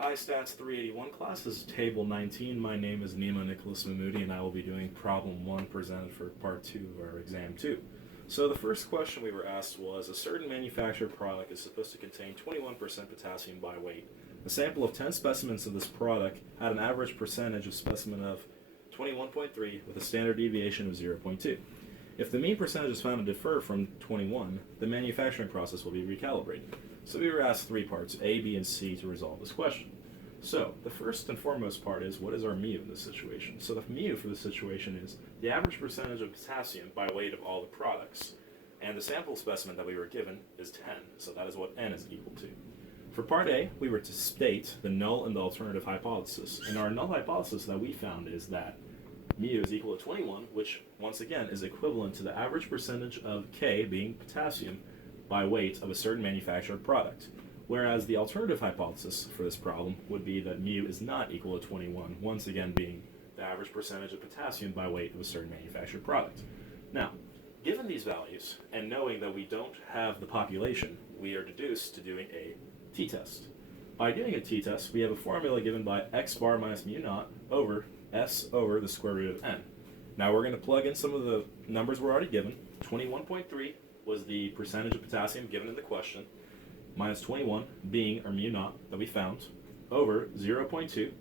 Hi, STA381 class. This is Table 19. My name is Nemo Nicholas Mahmoudi, and I will be doing Problem 1 presented for Part 2 of our Exam 2. So the first question we were asked was, a certain manufactured product is supposed to contain 21% potassium by weight. A sample of 10 specimens of this product had an average percentage of specimen of 21.3 with a standard deviation of 0.2. If the mean percentage is found to differ from 21, the manufacturing process will be recalibrated. So we were asked three parts, A, B, and C, to resolve this question. So the first and foremost part is, what is our mu in this situation? So the mu for this situation is the average percentage of potassium by weight of all the products. And the sample specimen that we were given is 10, so that is what n is equal to. For part A, we were to state the null and the alternative hypothesis. And our null hypothesis that we found is that mu is equal to 21, which once again is equivalent to the average percentage of K, being potassium, by weight of a certain manufactured product. Whereas the alternative hypothesis for this problem would be that mu is not equal to 21, once again being the average percentage of potassium by weight of a certain manufactured product. Now, given these values, and knowing that we don't have the population, we are deduced to doing a t-test. By doing a t-test, we have a formula given by x bar minus mu naught over s over the square root of n. Now we're going to plug in some of the numbers we're already given. 21.3 was the percentage of potassium given in the question, minus 21 being our mu naught that we found, over 0.2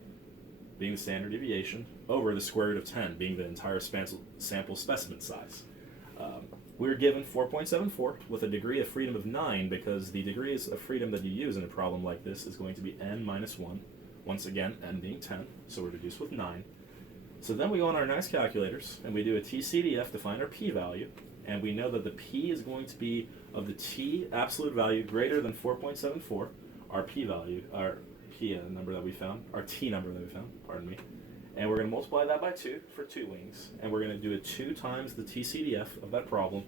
being the standard deviation, over the square root of 10 being the entire sample specimen size. We were given 4.74 with a degree of freedom of 9, because the degrees of freedom that you use in a problem like this is going to be n minus 1, once again n being 10, so we're reduced with 9. So then we go on our nice calculators and we do a TCDF to find our p-value, and we know that the p is going to be of the t absolute value greater than 4.74, our p-value, our p number that we found, our t number that we found, pardon me, and we're going to multiply that by 2 for 2 wings, and we're going to do it 2 times the TCDF of that problem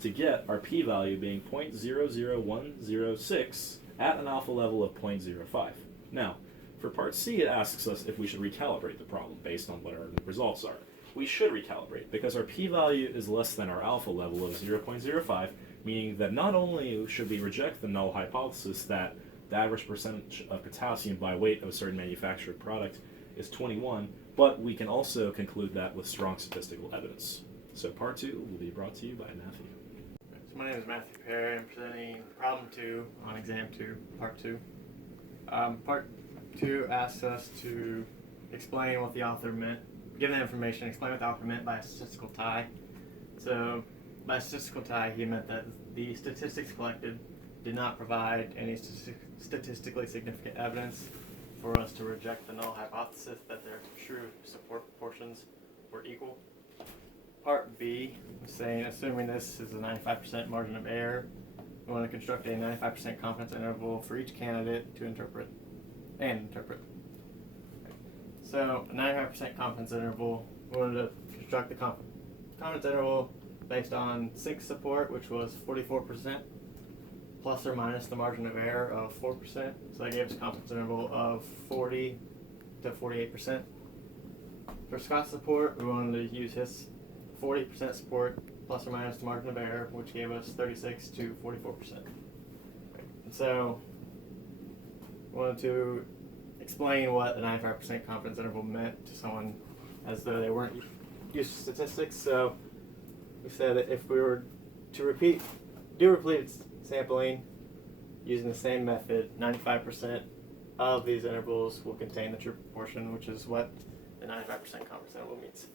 to get our p-value being 0.00106 at an alpha level of 0.05. Now, for part C, it asks us if we should recalibrate the problem based on what our results are. We should recalibrate because our p-value is less than our alpha level of 0.05, meaning that not only should we reject the null hypothesis that the average percentage of potassium by weight of a certain manufactured product is 21, but we can also conclude that with strong statistical evidence. So part 2 will be brought to you by Matthew. So my name is Matthew Perry. I'm presenting problem 2 on exam 2, part 2. Part 2 asks us to explain what the author meant, given the information, explain what the author meant by a statistical tie. So by a statistical tie, he meant that the statistics collected did not provide any statistically significant evidence for us to reject the null hypothesis that their true support proportions were equal. Part B is saying, assuming this is a 95% margin of error, we want to construct a 95% confidence interval for each candidate to interpret. So, a 95% confidence interval, we wanted to construct the confidence interval based on sink support, which was 44%, plus or minus the margin of error of 4%. So that gave us a confidence interval of 40 to 48%. For Scott's support, we wanted to use his 40% support plus or minus the margin of error, which gave us 36 to 44%. And so we wanted to explain what a 95% confidence interval meant to someone as though they weren't used to statistics. So we said that if we were to do repeated sampling using the same method, 95% of these intervals will contain the true proportion, which is what the 95% confidence interval means.